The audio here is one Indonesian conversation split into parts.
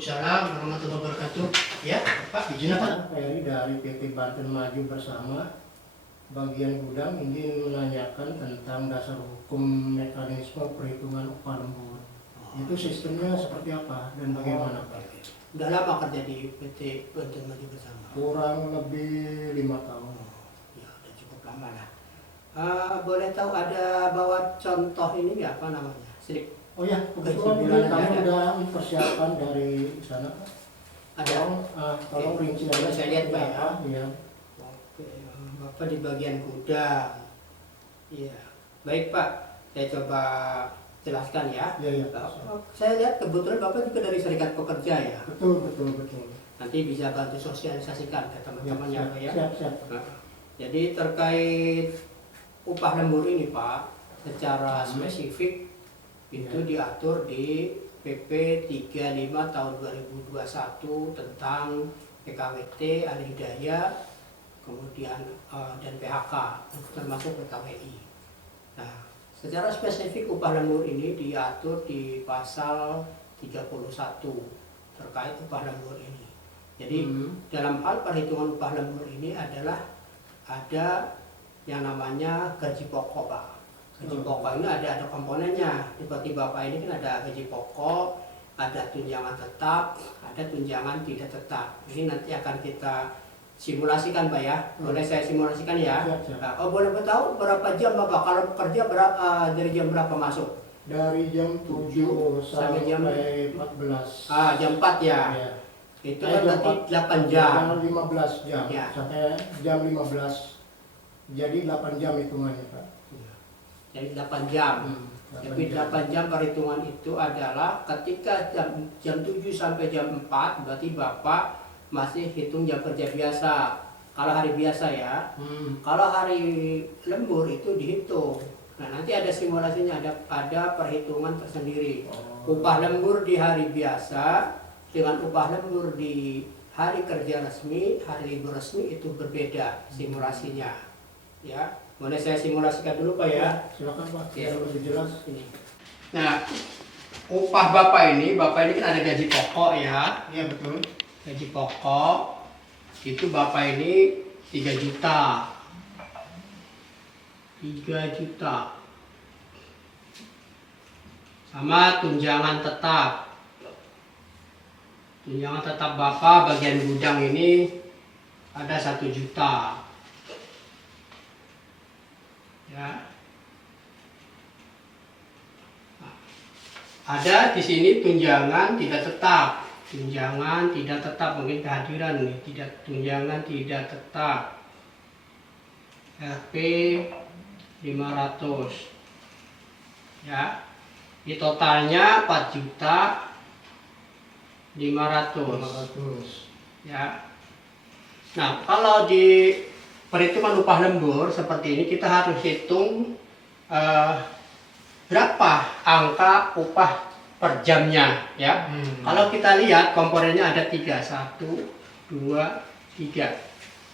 Waalaikumsalam warahmatullahi wabarakatuh. Ya, Pak, izin apa? Heri dari PT Banten Maju Bersama bagian gudang ingin menanyakan tentang dasar hukum mekanisme perhitungan upah lembur. Itu sistemnya seperti apa dan bagaimana, Pak? Udah lama kerja di PT Banten Maju Bersama? Kurang lebih 5 tahun. Ya, udah cukup lama lah. Boleh tahu ada bawa contoh ini nggak, apa namanya? Sedikit. Oh ya, kebetulan kami sudah persiapan dari sana. Ada. Tolong rinciannya. Saya lihat, Pak, ya. Iya. Oke, Bapak di bagian gudang. Iya, baik Pak. Saya coba jelaskan ya. Iya. Saya lihat kebetulan Bapak juga dari Serikat Pekerja ya. Betul. Nanti bisa bantu sosialisasikan ke teman-teman ya, Pak ya. Siap. Nah, jadi terkait upah lembur ini Pak, secara spesifik itu diatur di PP 35 tahun 2021 tentang PKWT, alih daya, kemudian dan PHK, termasuk PKWI. Nah, secara spesifik upah lembur ini diatur di pasal 31 terkait upah lembur ini. Jadi dalam hal perhitungan upah lembur ini adalah ada yang namanya gaji pokok, Pak. Gaji pokok ini ada komponennya. Seperti Bapak ini kan ada gaji pokok, ada tunjangan tetap, ada tunjangan tidak tetap. Ini nanti akan kita simulasikan, Pak ya. Boleh saya simulasikan ya? Siap. Nah, boleh tahu berapa jam Bapak kalau bekerja dari jam berapa masuk? Dari jam 7 sampai jam 14. Jam 4 ya. Iya. Itu kan berarti 8 jam. 15 jam. Ya. Sampai jam 15. Jadi 8 jam hitungannya, Pak. Jadi 8 jam. Tapi 8 jam perhitungan itu adalah ketika jam 7 sampai jam 4 berarti Bapak masih hitung jam kerja biasa. Kalau hari biasa ya. Kalau hari lembur itu dihitung. Nah, nanti ada simulasinya, ada perhitungan tersendiri. Upah lembur di hari biasa dengan upah lembur di hari kerja resmi, hari libur resmi itu berbeda simulasinya. Ya. Boleh saya simulasikan dulu Pak ya? Silakan Pak, Ya. biar lebih jelas. Ini. Nah, upah Bapak ini kan ada gaji pokok ya. Iya betul. Gaji pokok itu Bapak ini 3 juta. 3 juta. Sama tunjangan tetap. Tunjangan tetap Bapak bagian gudang ini ada 1 juta. Ya. Nah, ada di sini tunjangan tidak tetap. Tunjangan tidak tetap, mungkin kehadiran nih, tunjangan tidak tetap. RP 500. Ya. Di totalnya 4 juta 500. Ya. Nah, kalau di perhitungan upah lembur seperti ini kita harus hitung berapa angka upah per jamnya ya. Kalau kita lihat komponennya ada 3, 1, 2, 3.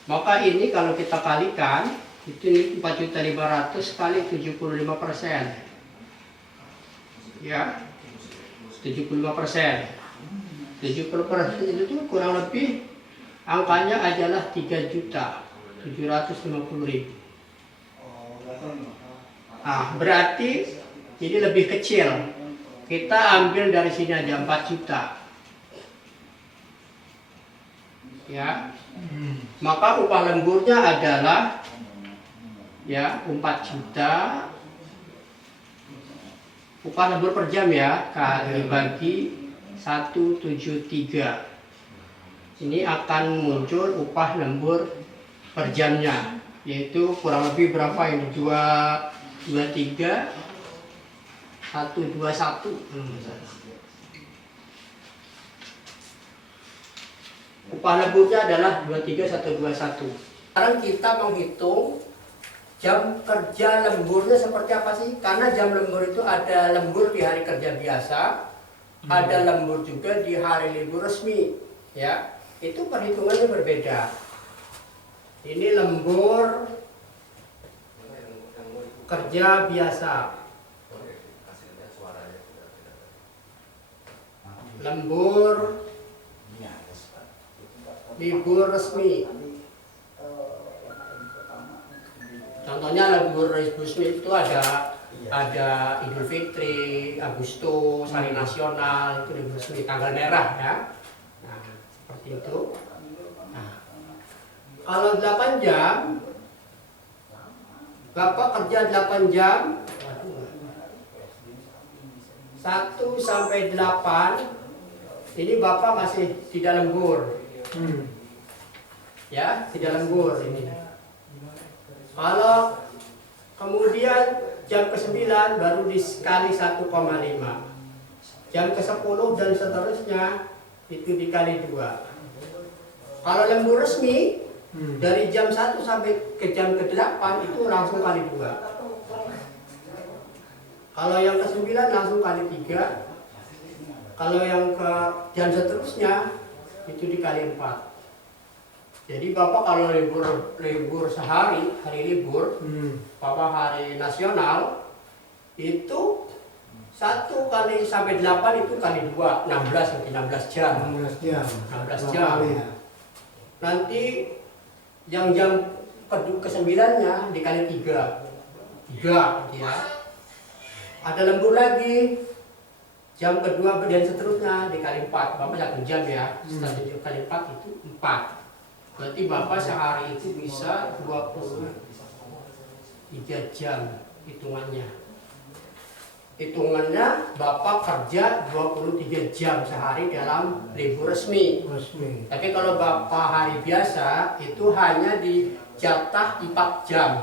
Maka ini kalau kita kalikan itu 4.500 kali 75%. Ya. 75%. 70% itu kurang lebih angkanya adalah 3.750.000. Nah, berarti ini lebih kecil. Kita ambil dari sini aja 4 juta. Ya. Maka upah lemburnya adalah ya 4 juta. Upah lembur per jam ya, kali bagi 173. Ini akan muncul upah lembur per jamnya, yaitu kurang lebih berapa ini? 223 121. Upah lemburnya adalah 23121. Sekarang kita menghitung jam kerja lemburnya seperti apa sih? Karena jam lembur itu ada lembur di hari kerja biasa, ada lembur juga di hari libur resmi, ya. Itu perhitungannya berbeda. Ini lembur kerja biasa. Lembur libur resmi. Contohnya libur resmi itu ada Idul Fitri, Agustus, Hari Nasional, itu libur resmi, tanggal merah ya. Nah, seperti itu. Nah, kalau 8 jam, Bapak kerja 8 jam, 1 sampai 8, ini Bapak masih tidak lembur. Ya, tidak lembur ini. Kalau kemudian jam ke-9 baru dikali 1,5. Jam ke-10 dan seterusnya itu dikali 2. Kalau lembur resmi dari jam 1 sampai ke jam ke-8 itu langsung kali 2. Kalau yang ke-9 langsung kali 3. Kalau yang ke jam seterusnya itu dikali 4. Jadi Bapak kalau libur sehari, hari libur, Bapak hari nasional, itu 1 kali sampai 8 itu kali 2, 16 nanti 16 jam. 16 jam. 16 jam. Nanti yang jam ke-9-nya dikali 3. 3 ya. Ada lembur lagi. Jam kedua dan seterusnya dikali 4. Bapak 1 jam ya. Setelah kali 4 itu 4. Berarti Bapak sehari itu bisa 23 jam hitungannya. Hitungannya Bapak kerja 23 jam sehari dalam libur resmi. Tapi kalau Bapak hari biasa itu hanya dijatah 4 jam.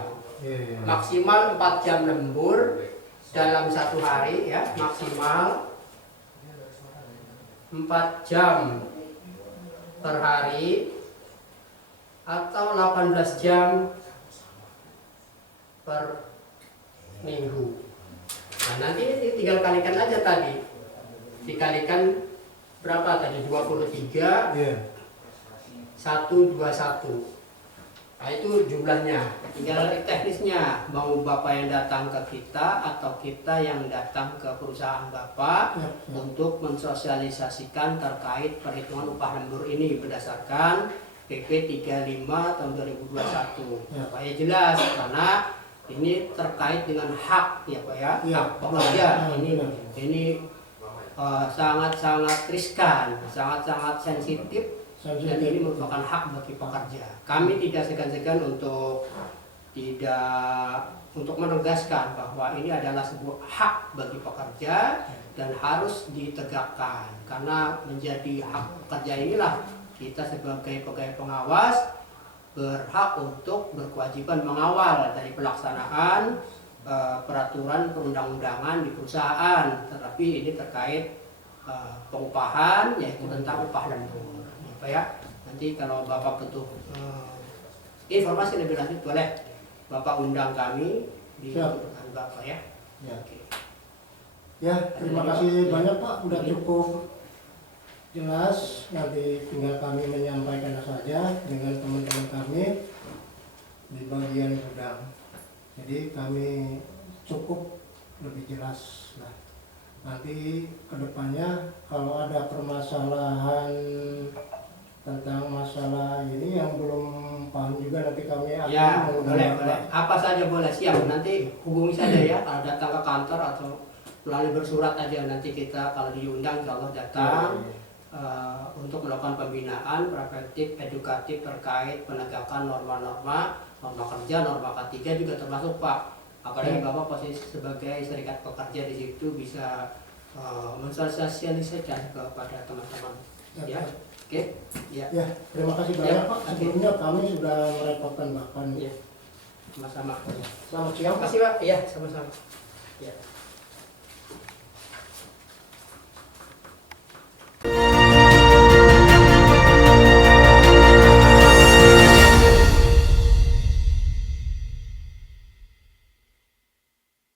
Maksimal 4 jam lembur dalam satu hari ya, maksimal 4 jam per hari atau 18 jam per minggu. Nah, nanti ini tinggal kalikan aja tadi. Dikalikan berapa tadi? 23, 121. Nah, itu jumlahnya. Tinggal teknisnya, mau Bapak yang datang ke kita atau kita yang datang ke perusahaan Bapak untuk mensosialisasikan terkait perhitungan upah lembur ini berdasarkan PP 35 tahun 2021. Supaya jelas, karena ini terkait dengan hak ya Pak ya, hak pekerja. Ini sangat-sangat riskan, sangat-sangat sensitif. Dan ini merupakan hak bagi pekerja. Kami tidak segan-segan untuk menegaskan bahwa ini adalah sebuah hak bagi pekerja dan harus ditegakkan. Karena menjadi hak pekerja inilah kita sebagai pegawai pengawas berhak untuk berkewajiban mengawal dari pelaksanaan peraturan perundang-undangan di perusahaan. Tetapi ini terkait pengupahan, yaitu tentang upah lembur. Ya, nanti kalau Bapak butuh informasi lebih lanjut boleh Bapak undang kami di perusahaan Bapak ya. Oke. Ya, terima kasih banyak Pak, udah cukup jelas. Nanti tinggal kami menyampaikan saja dengan teman-teman kami di bagian gudang. Jadi kami cukup lebih jelas lah. Nanti kedepannya kalau ada permasalahan tentang masalah ini yang belum paham juga, nanti kami akan ya, boleh. Apa saja boleh, siap. Nanti hubungi saja ya, kalau datang ke kantor atau melalui bersurat aja. Nanti kita kalau diundang insya Allah datang untuk melakukan pembinaan preventif edukatif terkait penegakan norma-norma kerja, norma K3 juga termasuk Pak. Apalagi Bapak posisi sebagai serikat pekerja di situ bisa mensosialisasikan kepada teman-teman. Ya. Oke, ya. Terima kasih banyak Pak. Sebelumnya kami sudah merepotkan Bapak. Ya, sama-sama. Selamat siang. Terima kasih Pak. Iya, sama-sama. Ya.